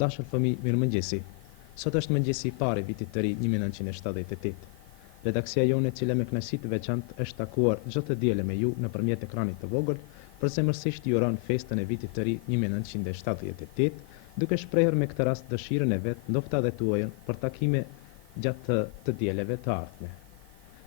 dashur fëmijë mirëmëngjesi. Sot është mëngjesi i parë i vitit të ri 1978. Redaksia jone, e cila me kënaqësi të veçantë është takuar çdo të diele me ju nëpërmjet ekranit të vogël, përzemërsisht ju uron festën e vitit të ri 1978, duke shprehur me këtë rast dëshirën e vet, ndofta dhe tuajën, për takime gjatë të dieleve të ardhme.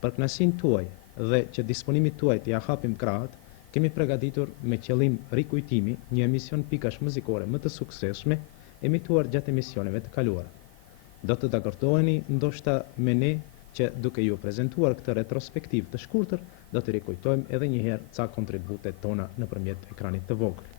Për kënaqësinë tuaj dhe që disponimit tuaj t'i hapim krahët, kemi përgatitur me qëllim rikujtimi një emision pikash muzikore më të suksesshme emituar gjatë emisioneve të kaluara. Do të dakordoheni ndoshta me ne që duke ju prezantuar këtë retrospektiv të shkurtër, do të rikujtojmë edhe një herë ca kontributet tona nëpërmjet ekranit të vogël.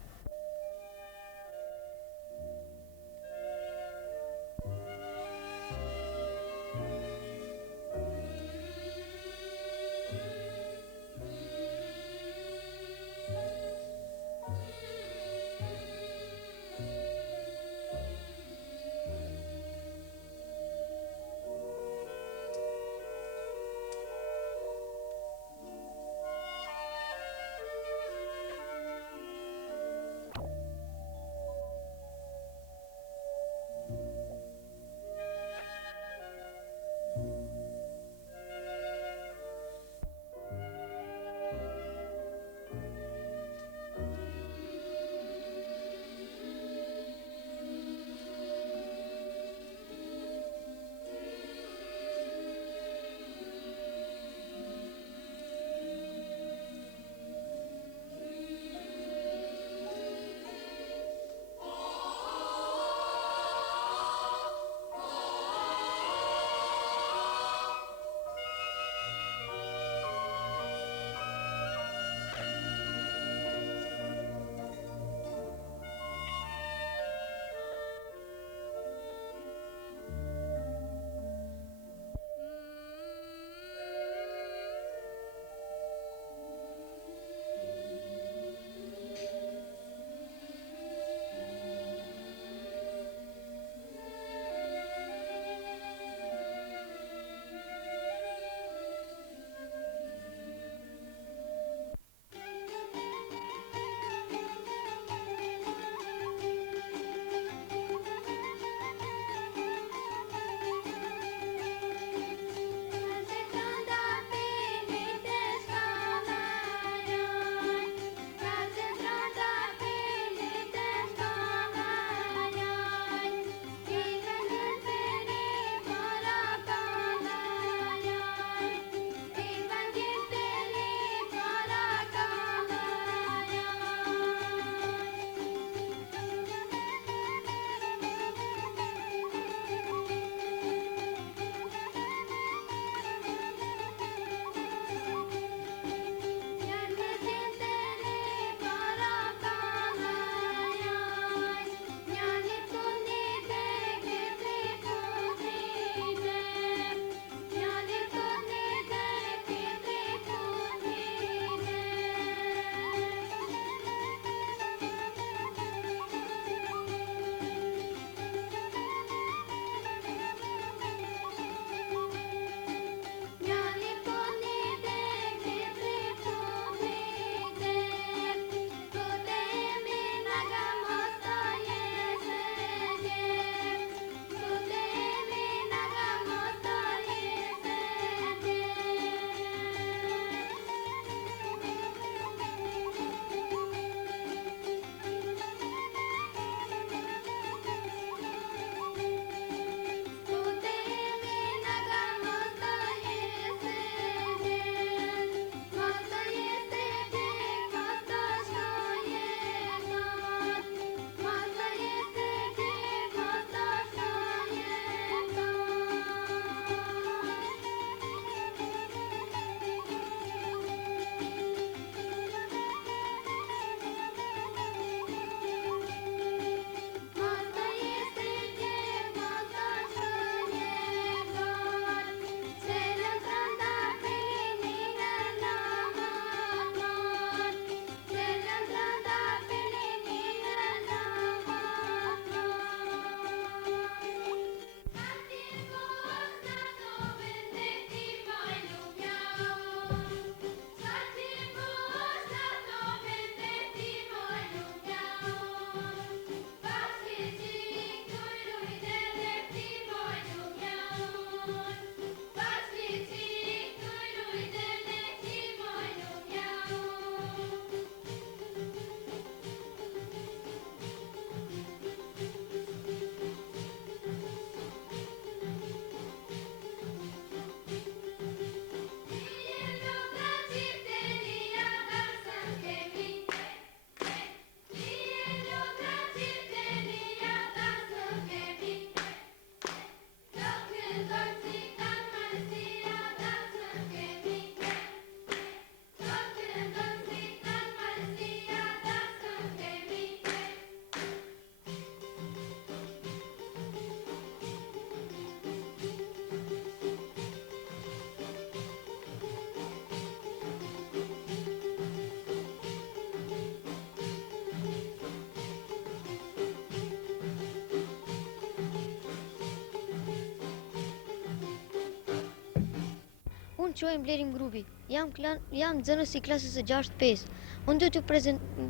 Qojmë Blerim grupi. Jam nxënës i klasës së 6-5. Unë do t'ju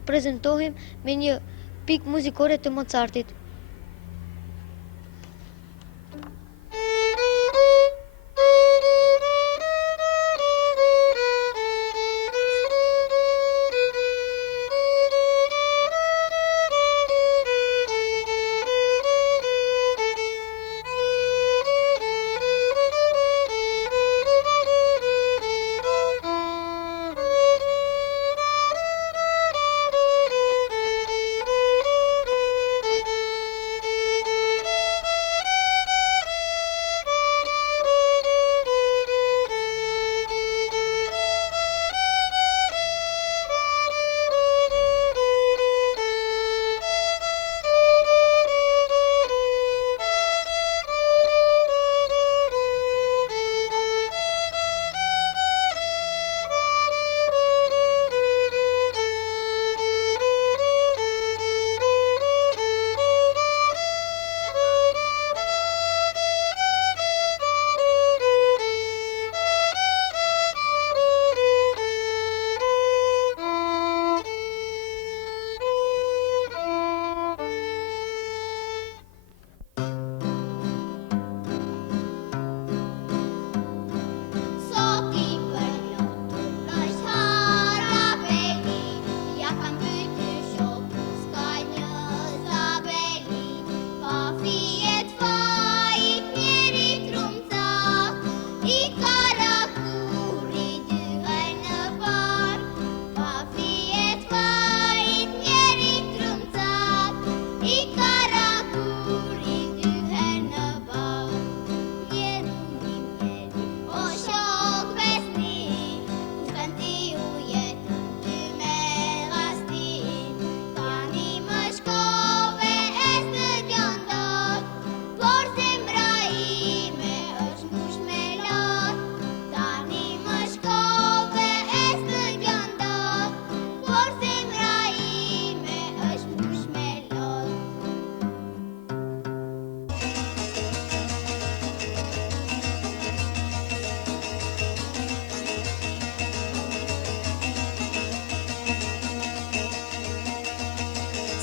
prezentohem me një pikë muzikore të Mozartit.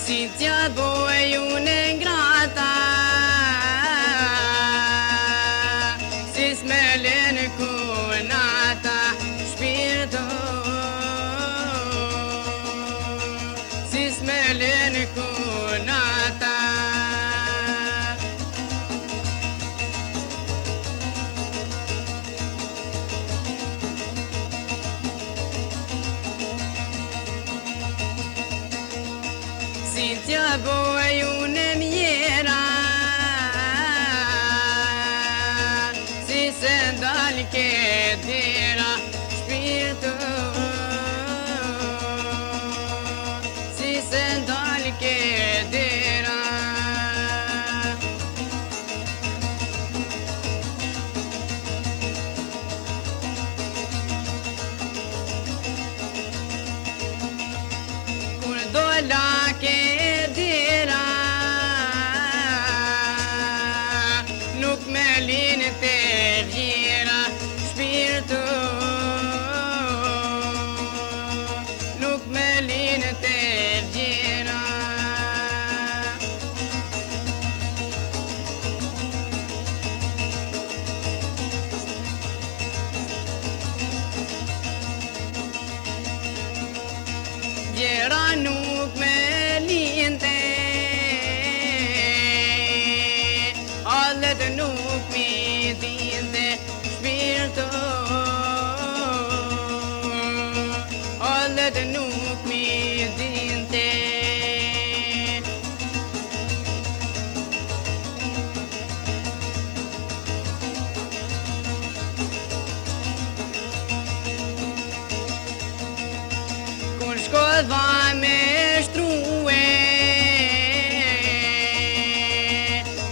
Si t'ja boj unë ngrata, si s'melen kunata, shpirto, si s'melen kunata. Si t'ja boj unë mjera, si se ndal ke dera, shpirto, si se ndal ke dera. Kur dola ke dera, nuk me linë të vjera, shpirto, nuk me linë të vjera. Vjera nuk me linte, allet nuk mi dinte, shpirto, allet nuk mi dinte. Kur shkodha me shtrue,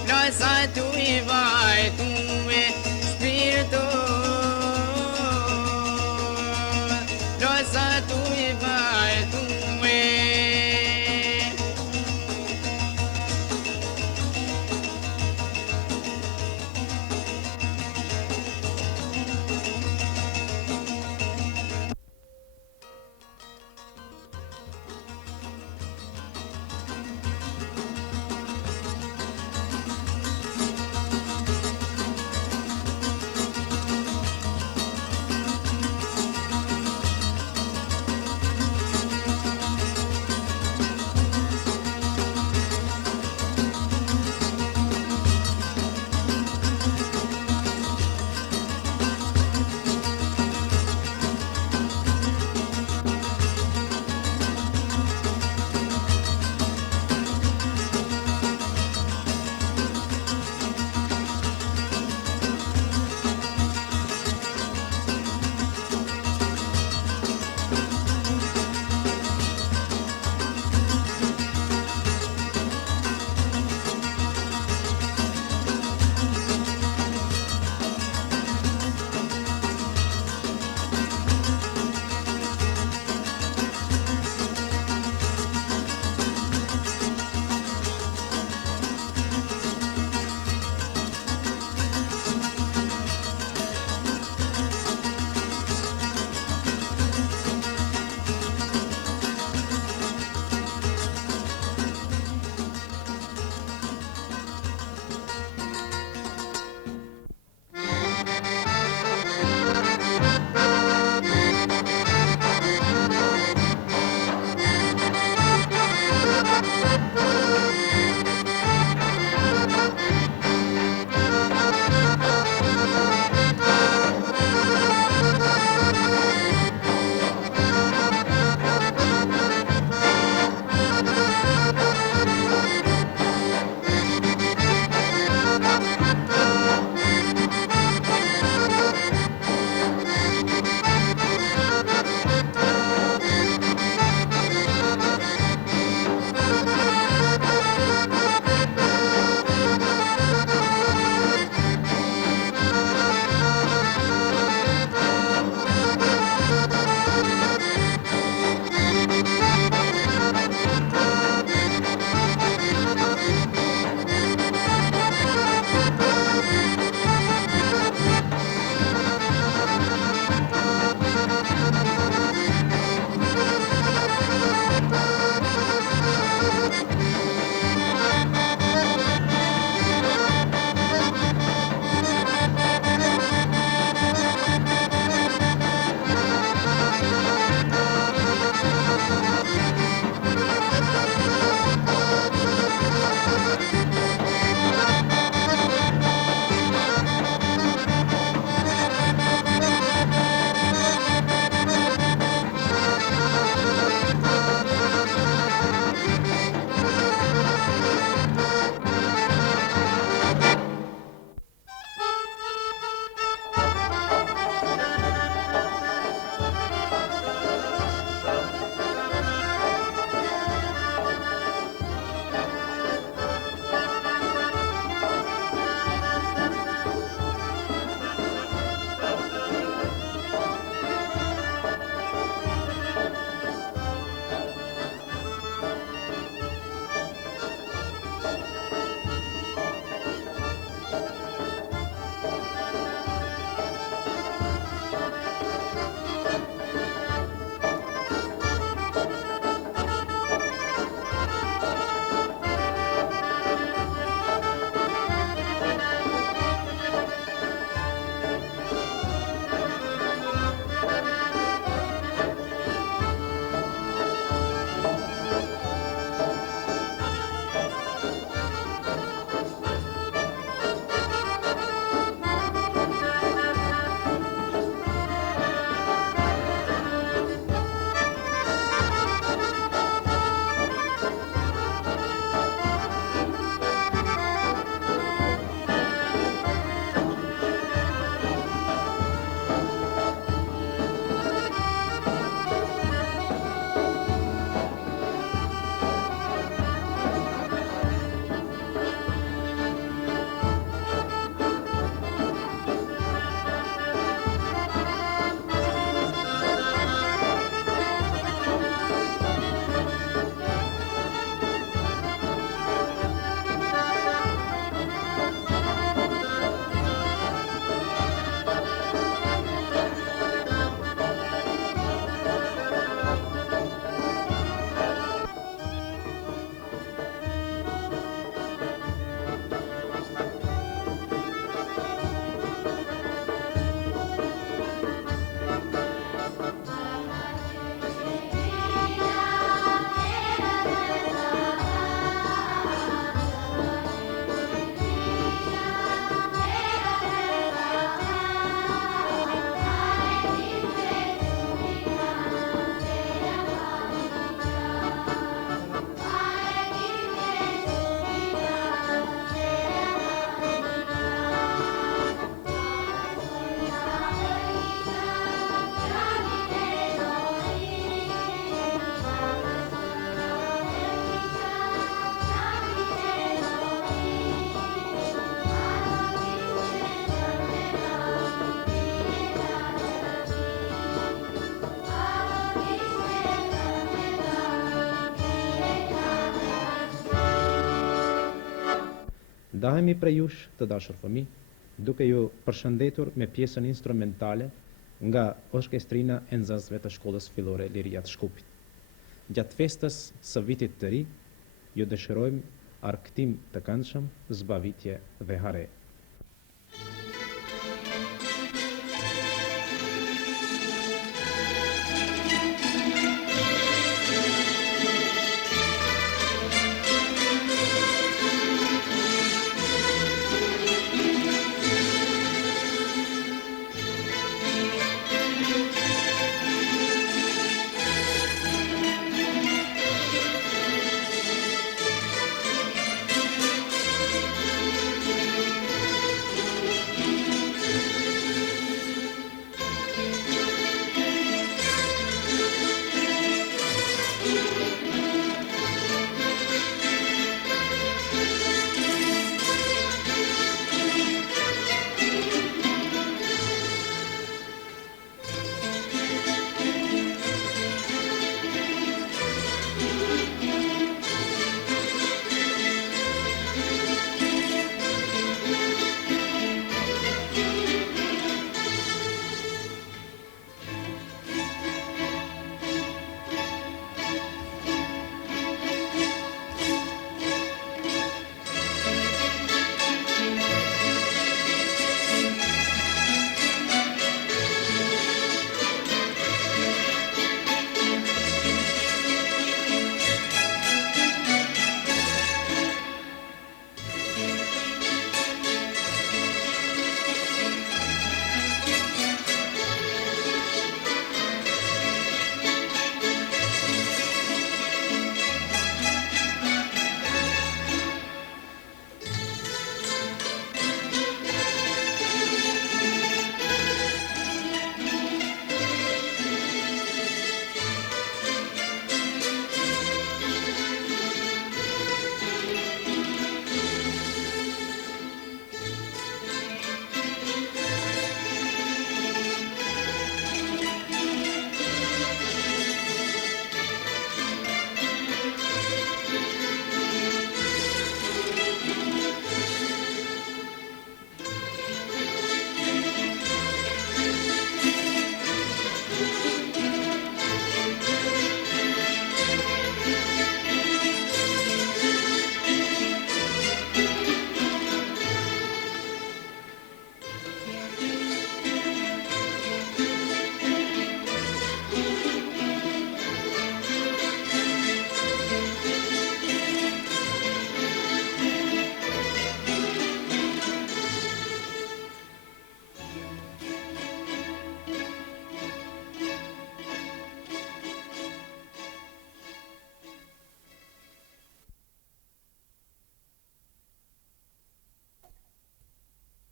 plasa tu i vajtue, shpirto, plasa tu i vajtue. Ndahemi prej jush të dashur fëmijë, duke ju përshëndetur me pjesën instrumentale nga orkestrina e nxënësve të shkollës fillore Liria të Shkupit. Gjatë festës së vitit të ri, ju dëshirojmë arktim të këndshëm, zbavitje dhe hare.